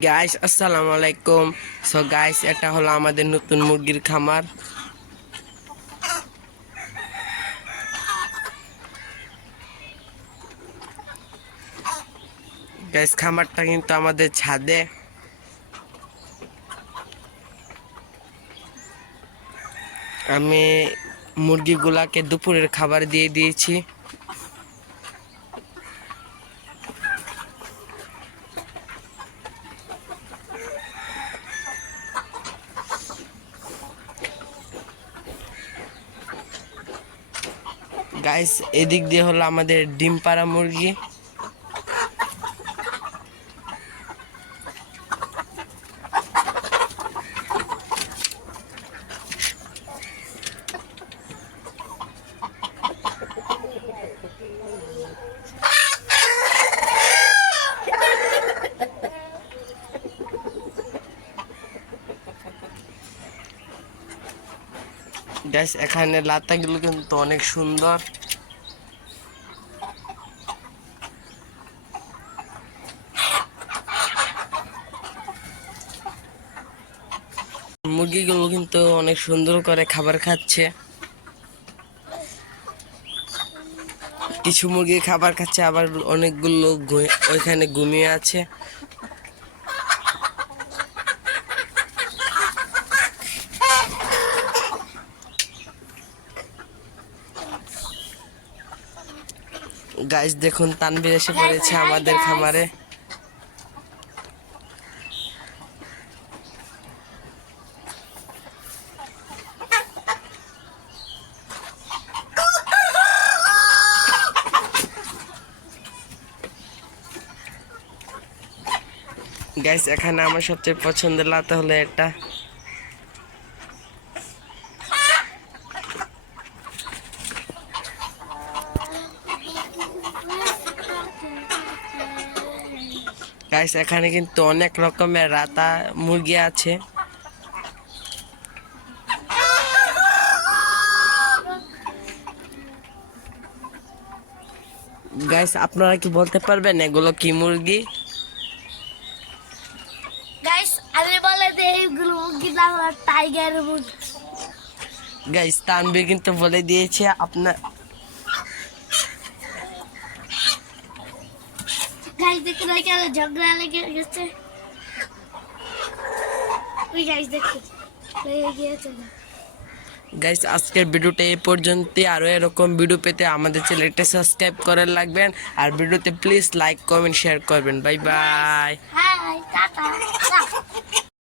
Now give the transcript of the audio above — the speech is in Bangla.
গাইস আসসালামু আলাইকুম সো গাইস এটা হলো আমাদের নতুন মুরগির খামার। গাইস খামারটা কিন্তু আমাদের ছাদে। আমি মুরগিগুলাকে দুপুরের খাবার দিয়ে দিয়েছি। গাইস এদিক দিয়ে হলো আমাদের ডিম পাড়া মুরগি। গাইস এখানে লাতাগুলো কিন্তু অনেক সুন্দর। মুরগিগুলো কিন্তু অনেক সুন্দর করে খাবার খাচ্ছে। কিছু মুরগি খাবার খাচ্ছে, আবার অনেকগুলো ওইখানে ঘুমিয়ে আছে। গাইস দেখুন, তানভীর এসে পড়েছে আমাদের খামারে। গাইস এখানে আমার সবচেয়ে পছন্দের লাতা হলো এটা। গাইস এখানে কিন্তু অনেক রকমের রাতা মুরগি আছে। গাইস আপনারা কি বলতে পারবেন এগুলো কি মুরগি? গাইস আমি বলে যে এইগুলো মুরগি হলো টাইগার মুরগি। গাইস তানবীর কিন্তু বলে দিয়েছে আপনার গাইস দেখুন ঝগড়া লেগে গেছে? ওই গাইস দেখুন লেগে গিয়েছে গাইস আজকের ভিডিওটা এই পর্যন্তই। আরও এরকম ভিডিও পেতে আমাদের চ্যানেলটা সাবস্ক্রাইব করে লাগবেন আর ভিডিওতে প্লিজ লাইক কমেন্ট শেয়ার করবেন। Bye bye hi tata